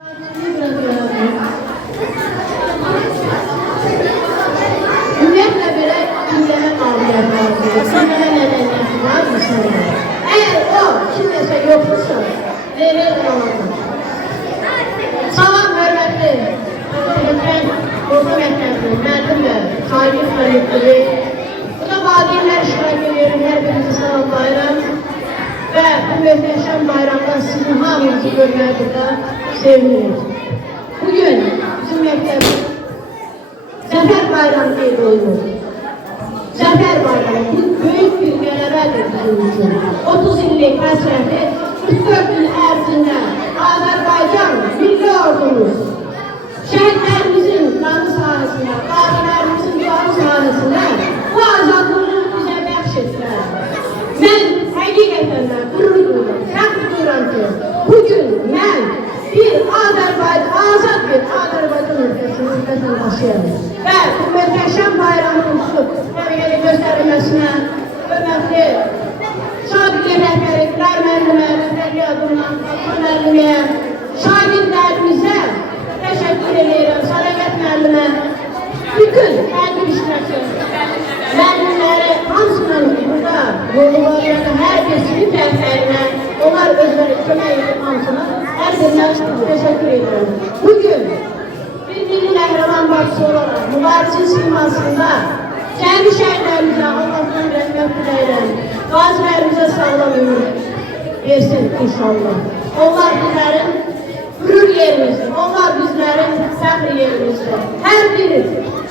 Ümumiyyətlə belə kimlərə qabiliyyət lazımdır, kimlərə mədəniyyəti var mısınız? Əgər o kimləsə yoxdursa, verir olandır. Salam, hörmətli, orta məktəbinin müəllim və şagird kollektivi. Burada valideynlər iştirak ediyorum, hər birinizi salamlayıram. Və bu möhtəşəm bayramda sizin hamınızı görmək burada sevinirik. Bugün bizim məktəbimiz Zəfər bayramı qeyd olunur. Zəfər bayramı bu böyük bir qələbədir bizim üçün. 30 illik həsrəti 44 il ərzində Azərbaycan milli ordumuz şəhidlərimizin qanı sahəsində, qazilərimizin qanı sahəsində bu azadlığı bizə bəxş etdilər. Mən həqiqətən də qürur duyuram, fəxr duyuram ki, bugün mən bir azad bir Azərbaycan ülkəsinin vətəndaşıyam. Və bu möhtəşəm bayramın səviyyəli göstərilməsinə hörmətli Şadiqli rəhbəri, İqrar müəllimə, rəhbərli adından müəllimə, şagirdlərimizə təşəkkür edirəm, Sərəqət müəllimə, bütün təqib iştirakçı müəllimləri hamısından burada yollarında hər birisinin dərslərinə, onlar özləri kömək edib hamısına hər birinə təşəkkür edirəm. Bugün bir milli qəhrəman bacısı olaraq mübarizin simasında kəndi şəhidlərimizə Allah'tan rəhmət diləyirəm. Qazilərimizə sağlam ömür versin inşallah. Onlar bizlərin qürur yerimizdir, onlar bizlərin fəxr yerimizdir. Hər biri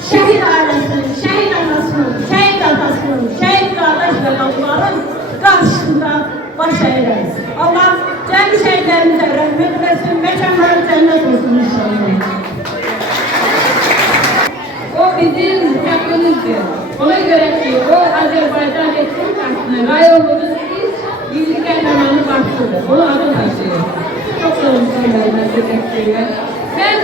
şəhid ailəsinin, şəhid anasının, şəhid atasının, şəhid qardaş və qadınların qarşısında baş əyirəm. Allah cəmi şəhidlərimizə rəhmət versin, məkanları cənnət olsun inşallah. O bizim hakkımızdır. Ona göre ki o Azerbaycan Respublikası'na layık olduğumuz milli kahramanı başlıyor. Onu adı taşıyor. Çok sağ olun sayılarına teşekkür ederim. Ben